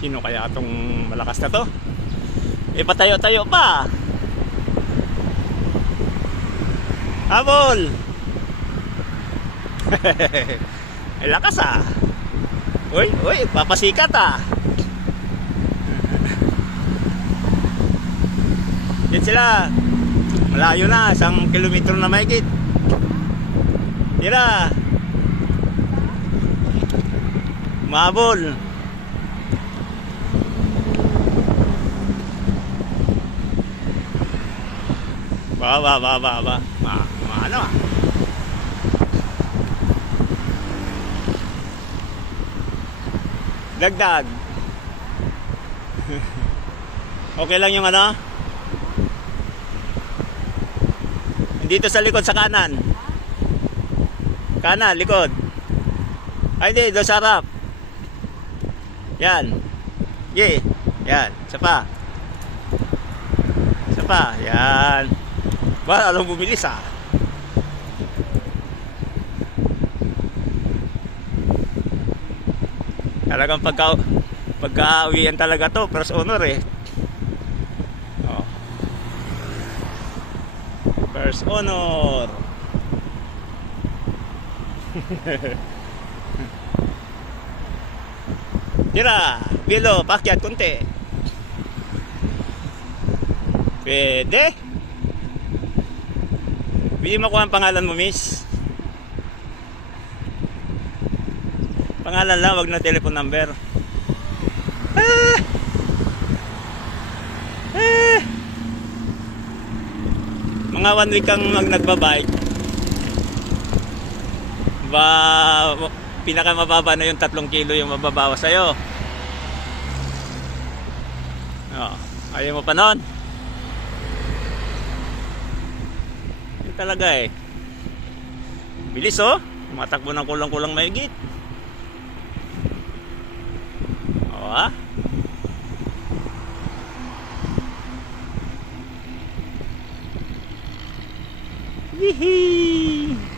Sino kaya itong malakas na to? Patayo-tayo pa. Habol. Ay lakas ah. Uy, papasikat ah. Yan sila. Malayo na, 1 kilometro na mahigit. Tira. Mahabol. Ba. Ano ah. Dagdag. Okay lang yung ano? Dito sa likod sa kanan. Kanan, likod. Ay hindi, doon sa harap. Yan. Yeah. Yan, isa pa. Isa pa, yan. Ba, alam bumilis ah. Talagang pagka-uwian talaga to, first honor eh. Oh. First honor. Tira, bilo, pakyat kunti. Pwede. Pwede makuha ang pangalan mo, miss. Pangalan lang, wag na telephone number. Mga 1 week kang nagbabike. Pinakamababa na yung 3 kilo yung mababawa sa'yo. Oh, ayaw mo pa nun? Yun talaga eh. Bilis oh. Matakbo ng kulang-kulang mahigit. Oh ha? Yehey!